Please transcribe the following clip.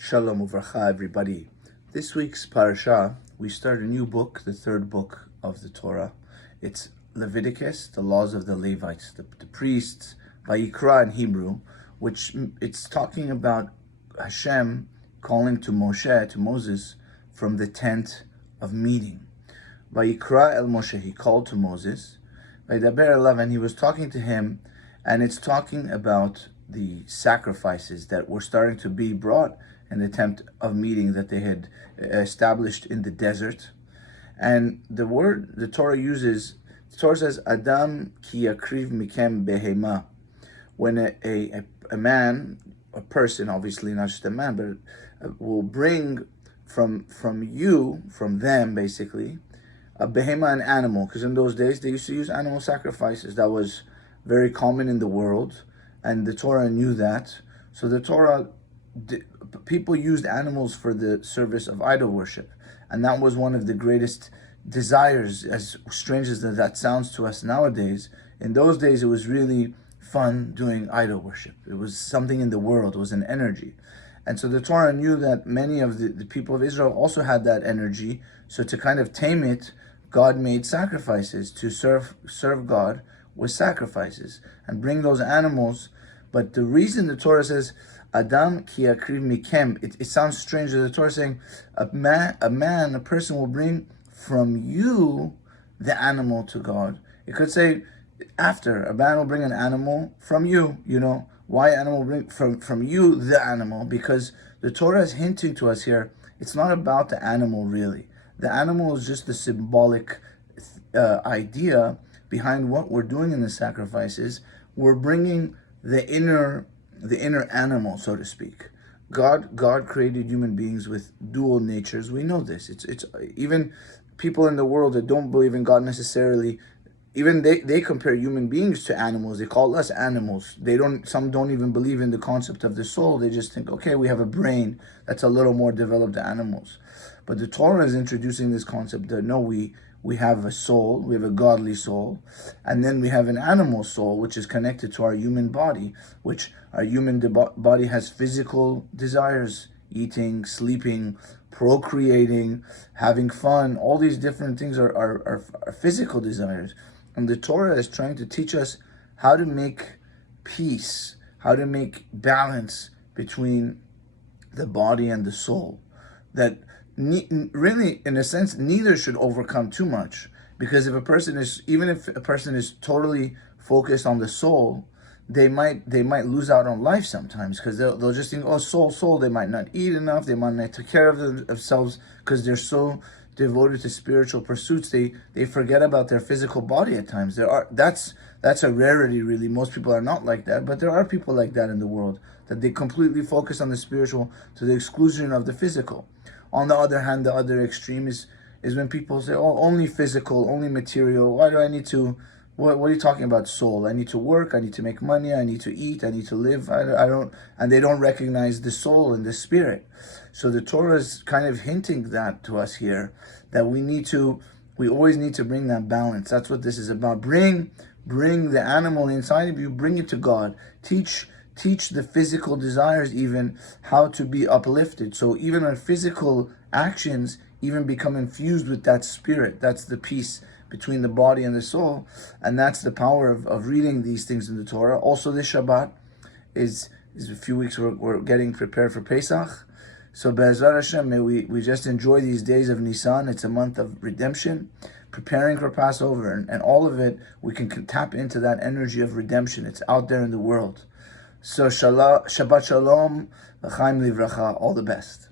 Shalom uvracha, everybody. This week's parasha, we start a new book, the third book of the Torah. It's Leviticus, the laws of the Levites, the priests, Vayikra in Hebrew, which it's talking about Hashem calling to Moshe, to Moses, from the tent of meeting. Vayikra el Moshe, he called to Moses. Vaydaber elav, and he was talking to him, and it's talking about the sacrifices that were starting to be brought in the tent of meeting that they had established in the desert. And the word the Torah uses, the Torah says, Adam ki yakriv mikem behema. When a man, a person, obviously not just a man, but will bring from you, from them basically, a behema, an animal, because in those days they used to use animal sacrifices. That was very common in the world, and the Torah knew that. So the Torah, people used animals for the service of idol worship, and that was one of the greatest desires, as strange as that sounds to us nowadays. In those days, it was really fun doing idol worship. It was something in the world, it was an energy. And so the Torah knew that many of the people of Israel also had that energy. So to kind of tame it, God made sacrifices to serve God with sacrifices and bring those animals. But the reason the Torah says Adam ki yakriv mikem, it sounds strange that the Torah is saying a person will bring from you the animal to God. It could say after, a man will bring an animal from you. Why animal bring from you the animal? Because the Torah is hinting to us here, it's not about the animal really. The animal is just the symbolic idea behind what we're doing in the sacrifices. We're bringing the inner animal, so to speak. God created human beings with dual natures. We know this. It's even people in the world that don't believe in God necessarily, even they compare human beings to animals. They call us animals. Some don't even believe in the concept of the soul. They just think, okay, we have a brain that's a little more developed than animals. But the Torah is introducing this concept that no, we have a soul, we have a godly soul, and then we have an animal soul, which is connected to our human body, which our human body has physical desires, eating, sleeping, procreating, having fun. All these different things are physical desires. And the Torah is trying to teach us how to make peace, how to make balance between the body and the soul. That really, in a sense, neither should overcome too much, because if a person is totally focused on the soul, they might lose out on life sometimes, because they'll just think, oh, soul. They might not eat enough, they might not take care of themselves, because they're so devoted to spiritual pursuits, they forget about their physical body at times. That's a rarity, really. Most people are not like that, but there are people like that in the world, that they completely focus on the spiritual to the exclusion of the physical. On the other hand, the other extreme is when people say, oh, only physical, only material. Why do I need to, what are you talking about soul? I need to work, I need to make money, I need to eat, I need to live. I don't, and they don't recognize the soul and the spirit. So the Torah is kind of hinting that to us here, that we always need to bring that balance. That's what this is about. Bring the animal inside of you, bring it to God. Teach the physical desires even how to be uplifted. So even our physical actions even become infused with that spirit. That's the peace between the body and the soul. And that's the power of reading these things in the Torah. Also, this Shabbat is a few weeks we're getting prepared for Pesach. So Be'ezrat Hashem, may we just enjoy these days of Nisan. It's a month of redemption, preparing for Passover, and all of it, we can tap into that energy of redemption. It's out there in the world. So Shabbat Shalom, L'chaim Livracha, all the best.